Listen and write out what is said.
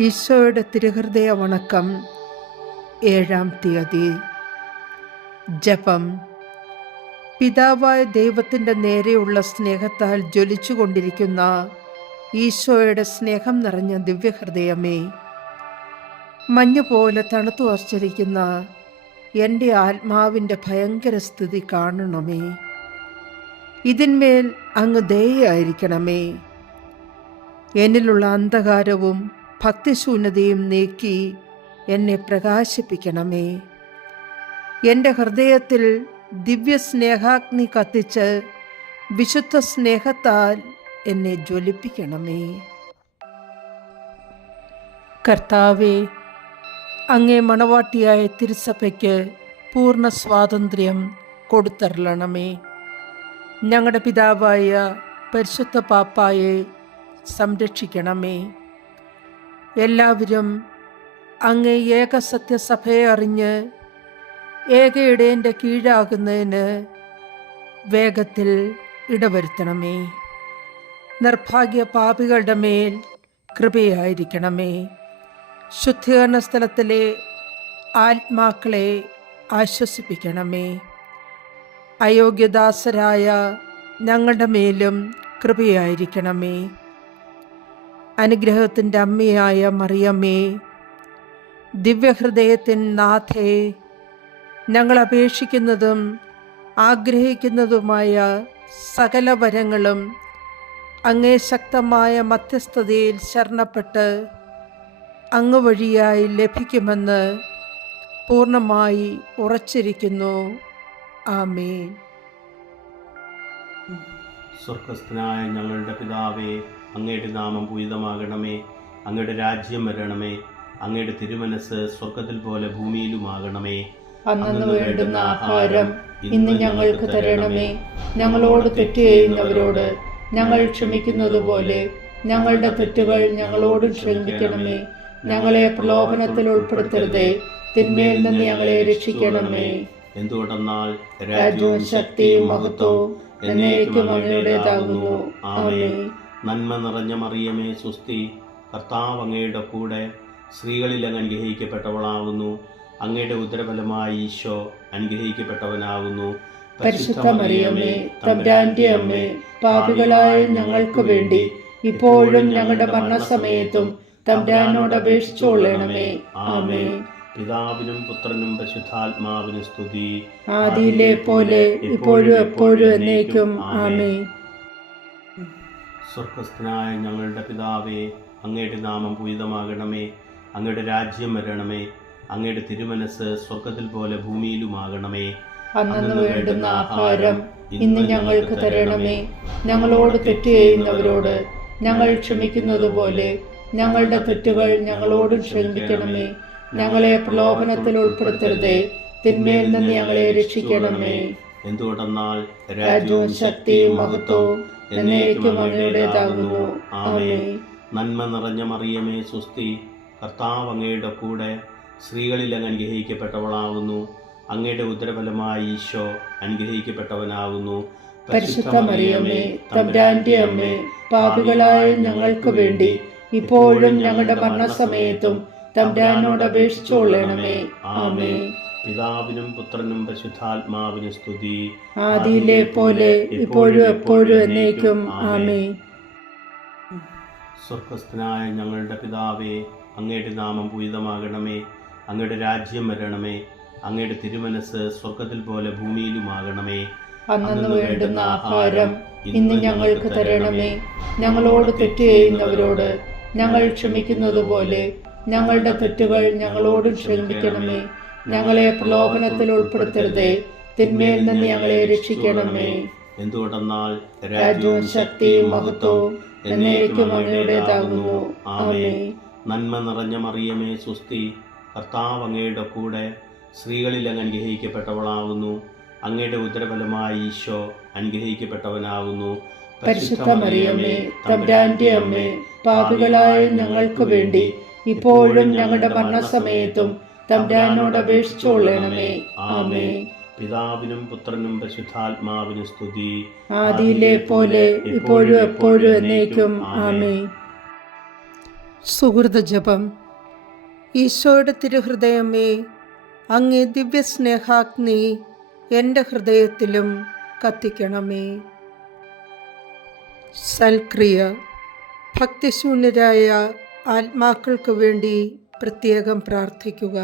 ഈശോയുടെ തിരുഹൃദയ വണക്കം ഏഴാം തീയതി. ജപം. പിതാവായ ദൈവത്തിന്റെ നേരെയുള്ള സ്നേഹത്താൽ ജ്വലിച്ചുകൊണ്ടിരിക്കുന്ന ഈശോയുടെ സ്നേഹം നിറഞ്ഞ ദിവ്യഹൃദയമേ മഞ്ഞുപോലെ തണുത്തു വർച്ചരിക്കുന്ന എന്റെ ആത്മാവിന്റെ ഭയങ്കര സ്ഥിതി കാണണമേ. ഇതിന്മേൽ അങ്ങ് ദയായിരിക്കണമേ എന്നിലുള്ള അന്ധകാരവും ഭക്തിശൂന്യതയും നീക്കി എന്നെ പ്രകാശിപ്പിക്കണമേ. എന്റെ ഹൃദയത്തിൽ ദിവ്യ സ്നേഹാഗ്നി കത്തിച്ച് വിശുദ്ധ സ്നേഹത്താൽ എന്നെ ജ്വലിപ്പിക്കണമേ. കർത്താവെ അങ്ങേ മണവാട്ടിയായ തിരുസഭയ്ക്ക് പൂർണ സ്വാതന്ത്ര്യം കൊടുത്തരളണമേ. ഞങ്ങളുടെ പിതാവായ പരിശുദ്ധ പാപ്പായെ സംരക്ഷിക്കണമേ. എല്ലാവരും അങ്ങേ ഏകസത്യസഭയെ അറിഞ്ഞ് ഏകയിടേന്റെ കീഴാകുന്നതിന് വേഗത്തിൽ ഇടവരുത്തണമേ. നിർഭാഗ്യ പാപികളുടെ മേൽ കൃപയായിരിക്കണമേ. ശുദ്ധീകരണ സ്ഥലത്തിലെ ആത്മാക്കളെ ആശ്വസിപ്പിക്കണമേ. അയോഗ്യദാസരായ ഞങ്ങളുടെ മേലും കൃപയായിരിക്കണമേ. അനുഗ്രഹത്തിന്റെ അമ്മയായ മറിയമ്മേ ദിവ്യഹൃദയത്തിൻ നാഥേ ഞങ്ങൾ അപേക്ഷിക്കുന്നതും ആഗ്രഹിക്കുന്നതുമായ സകല വരങ്ങളും അങ്ങേ ശക്തമായ മധ്യസ്ഥതയിൽ ശരണപ്പെട്ട് അങ്ങ് വഴിയായി ലഭിക്കുമെന്ന് പൂർണമായി ഉറച്ചിരിക്കുന്നു. ആമേൻ. സ്വർഗസ്ഥനായ ഞങ്ങളുടെ പിതാവേ അങ്ങയുടെ നാമം പൂരിതമാകണമേ. അങ്ങയുടെ രാജ്യം വരണമേ. അങ്ങയുടെ തിരുമനസ് സ്വർഗത്തിൽ പോലെ ഭൂമിയിലുമാകണമേ. അന്നു വേണ്ടുന്ന ആഹാരം ഇന്ന് ഞങ്ങൾക്ക് തരണമേ. ഞങ്ങളോട് തെറ്റ് ചെയ്യുന്നവരോട് ഞങ്ങൾ ക്ഷമിക്കുന്നത് പോലെ ഞങ്ങളുടെ തെറ്റുകൾ ഞങ്ങളോട് ക്ഷമിക്കണമേ. ഞങ്ങളെ പ്രലോഭനത്തിൽ ഉൾപ്പെടുത്തരുതേ. തിന്മയിൽ നിന്ന് ഞങ്ങളെ രക്ഷിക്കണമേ. എന്തുകൊണ്ടെന്നാൽ രാജ്യവും ശക്തിയും മഹത്വവും എന്നേക്കും അങ്ങയുടേതാകുന്നു. ആമേൻ. നന്മ നിറഞ്ഞ മറിയമേ സുസ്തി കർത്താവ് അങ്ങയുടെ കൂടെ സ്ത്രീകളിൽ അങ്ങ് അനുഗ്രഹിക്കപ്പെട്ടവളാകുന്നു അങ്ങയുടെ ഉദരഫലമായി ഈശോ അനുഗ്രഹിക്കപ്പെട്ടവനാകുന്നു പരിശുദ്ധ മറിയമ്മേ തമ്പുരാന്റെ അമ്മേ പാപികളായ ഞങ്ങൾക്ക് വേണ്ടി ഇപ്പോഴും ഞങ്ങളുടെ മരണസമയത്തും തമ്പുരാനോട് അപേക്ഷിച്ചോളണമേ ആമേ പിതാവിനും പുത്രനും പരിശുദ്ധാത്മാവിനും സ്തുതി. ആദിയിലെ പോലെ ഇപ്പോഴും എപ്പോഴും എന്നേക്കും. ആമേ സ്വർഗസ്ഥനായ ഞങ്ങളുടെ പിതാവേ അങ്ങയുടെ നാമം പൂരിതമാകണമേ. അങ്ങയുടെ രാജ്യം വരണമേ. അങ്ങയുടെ തിരുമനസ് സ്വർഗത്തിൽ പോലെ ഭൂമിയിലുമാകണമേ. അന്നു വേണ്ടുന്ന ആഹാരം ഇന്ന് ഞങ്ങൾക്ക് തരണമേ. ഞങ്ങളോട് തെറ്റ് ചെയ്യുന്നവരോട് ഞങ്ങൾ ക്ഷമിക്കുന്നത് പോലെ ഞങ്ങളുടെ തെറ്റുകൾ ഞങ്ങളോട് ക്ഷമിക്കണമേ. ഞങ്ങളെ പ്രലോഭനത്തിൽ ഉൾപ്പെടുത്തരുതേ. തിന്മയിൽ നിന്ന് ഞങ്ങളെ രക്ഷിക്കണമേ. എന്തുകൊണ്ടെന്നാൽ രാജ്യവും ശക്തിയും മഹത്വവും എന്നേക്കും ആമേ നന്മ നിറഞ്ഞ മറിയമേ സുസ്തി കർത്താവ് അങ്ങയുടെ കൂടെ സ്ത്രീകളിൽ അങ്ങ് അനുഗ്രഹിക്കപ്പെട്ടവളാകുന്നു അങ്ങയുടെ ഉദരഫലമായി ഈശോ അനുഗ്രഹിക്കപ്പെട്ടവനാകുന്നു പരിശുദ്ധ മറിയമ്മേ തമ്പുരാന്റെ അമ്മേ പാപികളായ ഞങ്ങൾക്ക് വേണ്ടി ഇപ്പോഴും ഞങ്ങളുടെ മരണസമയത്തും തമ്പുരാനോട് അപേക്ഷിച്ചോളണമേ. ആമേ പിതാവിനും പുത്രനും പരിശുദ്ധാത്മാവിനും സ്തുതി. ആദിയിലെ പോലെ ഇപ്പോഴും എപ്പോഴും എന്നേക്കും ആമേ സ്വർഗസ്ഥനായ ഞങ്ങളുടെ പിതാവേ അങ്ങയുടെ നാമം പൂരിതമാകണമേ. അങ്ങയുടെ രാജ്യം വരണമേ. അങ്ങയുടെ തിരുമനസ് സ്വർഗത്തിൽ പോലെ ഭൂമിയിലുമാകണമേ. അന്നു വേണ്ടുന്ന ആഹാരം ഇന്ന് ഞങ്ങൾക്ക് തരണമേ. ഞങ്ങളോട് തെറ്റ് ചെയ്യുന്നവരോട് ഞങ്ങൾ ക്ഷമിക്കുന്നത് പോലെ ഞങ്ങളുടെ തെറ്റുകൾ ഞങ്ങളോടും ക്ഷമിക്കണമേ. ഞങ്ങളെ പ്രലോഭനത്തിൽ ഉൾപ്പെടുത്തരുതേ. തിന്മയിൽ നിന്ന് ഞങ്ങളെ രക്ഷിക്കണമേ. എന്തുകൊണ്ടെന്നാൽ രാജ്യവും ശക്തിയും മഹത്വവും എന്നേക്കും അങ്ങയുടേതാകുന്നു. ആമേ നന്മ നിറഞ്ഞ മറിയമേ സുസ്തി കർത്താവ് അങ്ങയുടെ കൂടെ സ്ത്രീകളിൽ അങ്ങ് അനുഗ്രഹിക്കപ്പെട്ടവളാകുന്നു അങ്ങയുടെ ഉദരഫലമായി ഈശോ അനുഗ്രഹിക്കപ്പെട്ടവനാകുന്നു പരിശുദ്ധ മറിയമ്മേ തമ്പുരാന്റെ അമ്മേ പാപികളായ ഞങ്ങൾക്ക് വേണ്ടി ഇപ്പോഴും ഞങ്ങളുടെ മരണസമയത്തും തമ്പുരാനോട് അപേക്ഷിച്ചോളണമേ ആമേ പിതാവിനും പുത്രനും പരിശുദ്ധാത്മാവിനും സ്തുതി. ആദിയിലെ പോലെ ഇപ്പോഴും എപ്പോഴും എന്നേക്കും. ആമേ സുഹൃത ജപം. ഈശോയുടെ തിരുഹൃദയമേ അങ്ങേ ദിവ്യസ്നേഹാഗ്നി എന്റെ ഹൃദയത്തിലും കത്തിക്കണമേ. സൽക്രിയ ഭക്തിശൂന്യരായ ആത്മാക്കൾക്ക് വേണ്ടി പ്രത്യേകം പ്രാർത്ഥിക്കുക